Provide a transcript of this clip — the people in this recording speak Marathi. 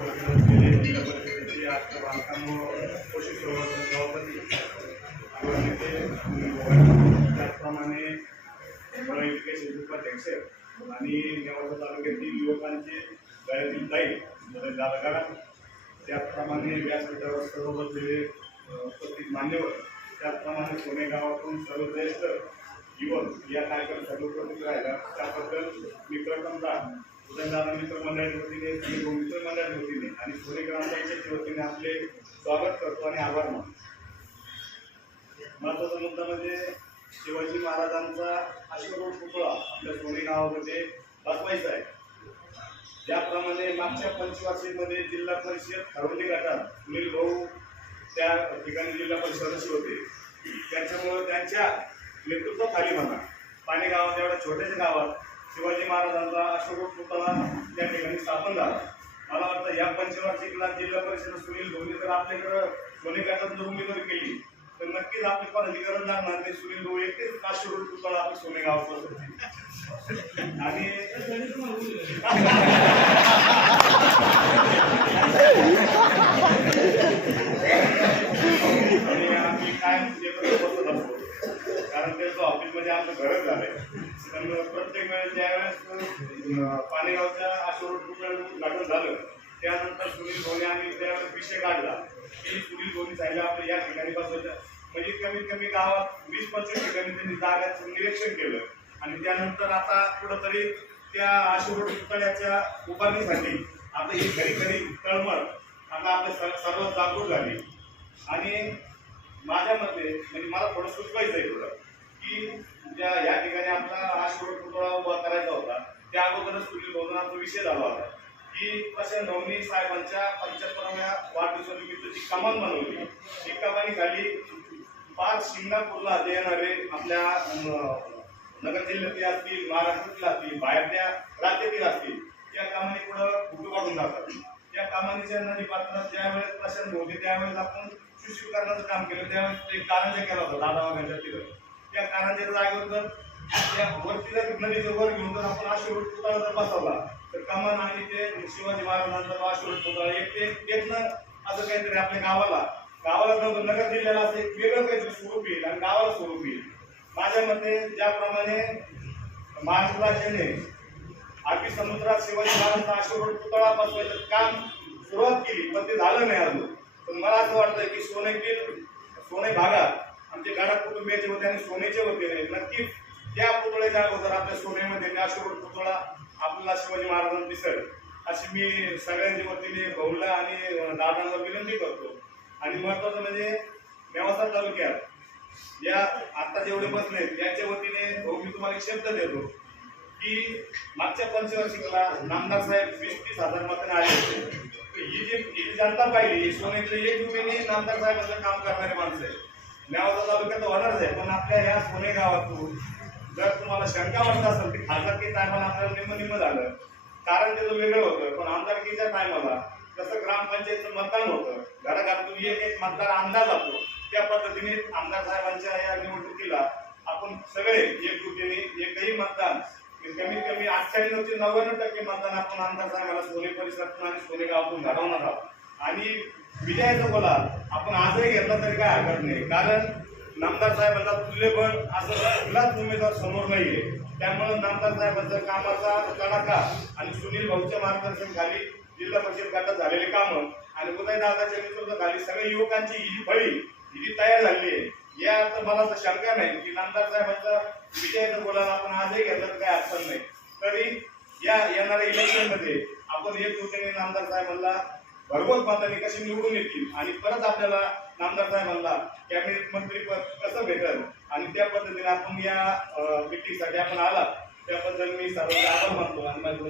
जिल्हा परिषदेची आज बांधकाम पशु संवर्धन जबाबदारी त्याचप्रमाणे एज्युकेशन उपाध्यक्ष आणि नेवासा तालुक्यातील युवकांचे गळ्यातील ताई दादा त्याचप्रमाणे व्यासपीठावर सर्व बसलेले उपस्थित मान्यवर त्याचप्रमाणे पुणे गावातून सर्वश्रेष्ठ युवक या कार्यक्रमासाठी उपस्थित राहिला त्याबद्दल मी प्रथमतः उदयनदादा मित्र मंडळाच्या वतीने मित्र मंडळाच्या वतीने आणि पुणे ग्रामपंचायतीच्या वतीने आपले स्वागत करतो आणि आभार मानतो. महत्त्वाचा मुद्दा म्हणजे शिवाजी महाराजांचा अश्वरूढ पुतळा आपल्या पुणे गावामध्ये बसवायचा आहे. ज्याप्रमाणे मागच्या पंचवार्षिकमध्ये जिल्हा परिषद खरोंडी गटात सुनील भाऊ त्या ठिकाणी जिल्हा परिषद सदस्य होते. त्याच्यामुळे त्यांच्या नेतृत्वाखाली म्हणा पाणी गावात एवढ्या छोट्याशा गावात शिवाजी महाराजांचा अश्वरूढ पुतळा त्या ठिकाणी स्थापन झाला. मला वाटतं या पंचवार्षिकला जिल्हा परिषद सुनील भाऊंनी जर आपल्याकडं पुणे गटात जर उमेदवारी केली तर नक्कीच आपली कोणाची गरज लागणार ते सुनील भाऊ एकटेच अश्वरूढ पुतळा आपल्या पुणे गावात आणि आम्ही काय बसत असतो कारण त्याचं ऑफिसमध्ये आमचं घरच झालंय. पण प्रत्येक वेळेस ज्यावेळेस पाणीगावच्या अश्वरूढ पुतळ्याचं उद्घाटन झालं त्यानंतर सुनील भाऊने आम्ही त्यावेळेस विषय काढला की सुनील भाऊनी सांगितलं आपलं या ठिकाणी बसवायचं. म्हणजे कमीत कमी गावात 20-25 ठिकाणी त्यांनी जागाचं निरीक्षण केलं आणि त्यानंतर आता कुठंतरी त्या अश्वरूढ पुतळ्याच्या उभारणीसाठी आता ही घरी घरी तळमळ आता आपल्या सर्व जागरूक झाली. आणि माझ्या मते म्हणजे मला थोडं सुचवायचं आहे थोडं की या ठिकाणी आपला अश्वरूढ पुतळा उभा करायचा होता त्या अगोदरच सुनील भाऊंचा विषय झाला होता की कशा नवनी साहेबांच्या 75व्या वाढदिवसानिमित्त कमान बनवली. ती कमानी खाली पार शिंगणापूरला जे येणारे आपल्या नगर जिल्ह्यातील असतील महाराष्ट्रातील असतील बाहेरच्या राज्यातील असतील त्या कामाने पुढं फोटो काढून जातात. त्या कामानीच्या नदी पात्रात ज्यावेळेस प्रशांत होते त्यावेळेस आपण शुद्धीकरणाचं काम केलं त्यावेळेस एक कारंजा केला होता दादा वाघांच्या तिथं. त्या कारंजाच्या जागेवर जर त्या वरती जर नदीच्या वर घेऊन जर आपण अश्वरूढ पुतळा जर बसवला तर कमान आणि ते शिवाजी महाराजांचा अश्वरूढ पुतळा एक असं काहीतरी आपल्या गावाला नगर जिल्ह्याला असं एक वेगळं काहीतरी स्वरूप येईल आणि गावाला स्वरूप येईल. माझ्या मते ज्याप्रमाणे महाराष्ट्र राज्याने अरबी समुद्रात शिवाजी महाराजांचा अश्वरूढ पुतळा बसवायचं काम सुरुवात केली पण ते झालं नाही अजून. पण मला असं वाटतं की सोने भागात आमचे गाडा कुटुंबियाचे होते आणि सोनेचे होते नक्कीच त्या पुतळ्याच्या अगोदर आपल्या सोन्यामध्ये अश्वरूढ पुतळा आपल्याला शिवाजी महाराजांना दिसेल अशी मी सगळ्यांच्या वतीने भाऊला आणि दादांना विनंती करतो. आणि महत्वाचं म्हणजे नेवासा तालुक्यात या आता जेवढे बसले यांच्या वतीने भाऊ मी तुम्हाला एक शब्द देतो की मागच्या पंचवार्षिकला नामदार साहेब 20-30 हजार मतांनी आले होते. ही जी जनता पाहिली सोन्यातले एक रुपयाने नामदार साहेबांचं काम करणारे माणसं आहे. नेवासा तालुक्यात होणारच आहे. पण आपल्या ह्या सोने गावातून जर तुम्हाला शंका वाटत असेल की खासदारकी टायमाला आपल्याला निम्म झालं कारण त्याचं वेगळं होतं. पण आमदारकीच्या टायमाला जसं ग्रामपंचायतचं मतदान होतं घराघरातून एक मतदार आमदार जातो त्या पद्धतीने आमदार साहेबांच्या या निवडणुकीला आपण सगळे एकजुटीने एकही मतदान कमीत कमी 98 ते 99% मतदान आपण आमदार साहेबांना सोने परिसरातून आणि सोने गावातून घडवणार आहोत. आणि विजयाचा बोला आपण आजही घेतला तरी काय हरकत नाही कारण नामदार साहेबांचा तुल्यबळ असं कुठलाच उमेदवार समोर नाहीये. त्यामुळे नामदार साहेबांचा कामाचा तडाखा आणि सुनील भाऊच्या मार्गदर्शनाखाली जिल्हा परिषद गटात झालेले कामं आणि उदयदादाच्या नेतृत्वाखाली सगळ्या युवकांची ही फळी ही तयार झालेली आहे. या अर्थ मला तर शंका नाही की नामदार साहेबांचा विजयाचं बोलायला आपण आजही घेतलं तर काही अडचण नाही. तरी या येणाऱ्या इलेक्शनमध्ये आपण एकजुटीने नामदार साहेबांना भरघोस मतांनी कशी निवडून येतील आणि परत आपल्याला नामदार साहेबांना कॅबिनेट मंत्रीपद कसं भेटेल आणि त्या पद्धतीने आपण या मीटिंगसाठी आपण आलात त्याबद्दल मी सर्वांचे आभार मानतो आणि माझे